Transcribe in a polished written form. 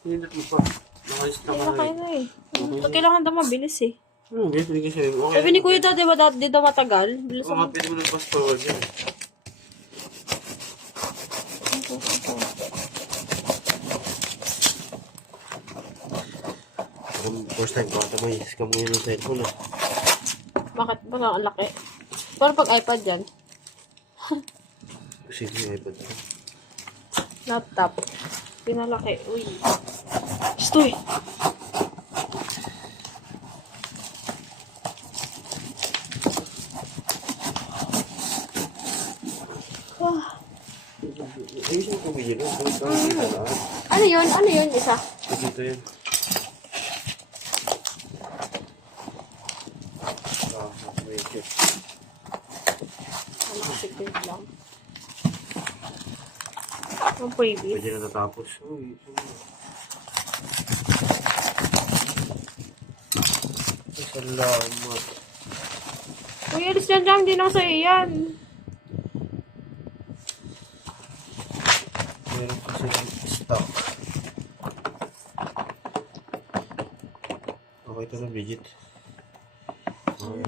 Pinindot mo pa. Nakalis na Ay, ka okay na na eh. Ito kailangan daw mabilis eh. Hindi kasi. Okay. Sabi ni Kuya daw, di ba di daw matagal? Bilis Oo nga, pwede mo nag-fast forward yan. First time ko ata may scam mo yun ng cellphone ah. Bakit ba ang laki? Pero pag iPad yan, Kasi yung iPad. laptop, pinalaki. Uy. Stoy! Ah. Ayusin mo kung video lang. Ano yun? Ano yun? Isa? Dito yun. Wait. Ano kasi grade lang? Ang previous. Pwede na natapos. Uy, salamat. Uy, alis yan dyan. Hindi lang sa'yo yan. Meron kasi stock. Okay ito na, Bridget. Okay.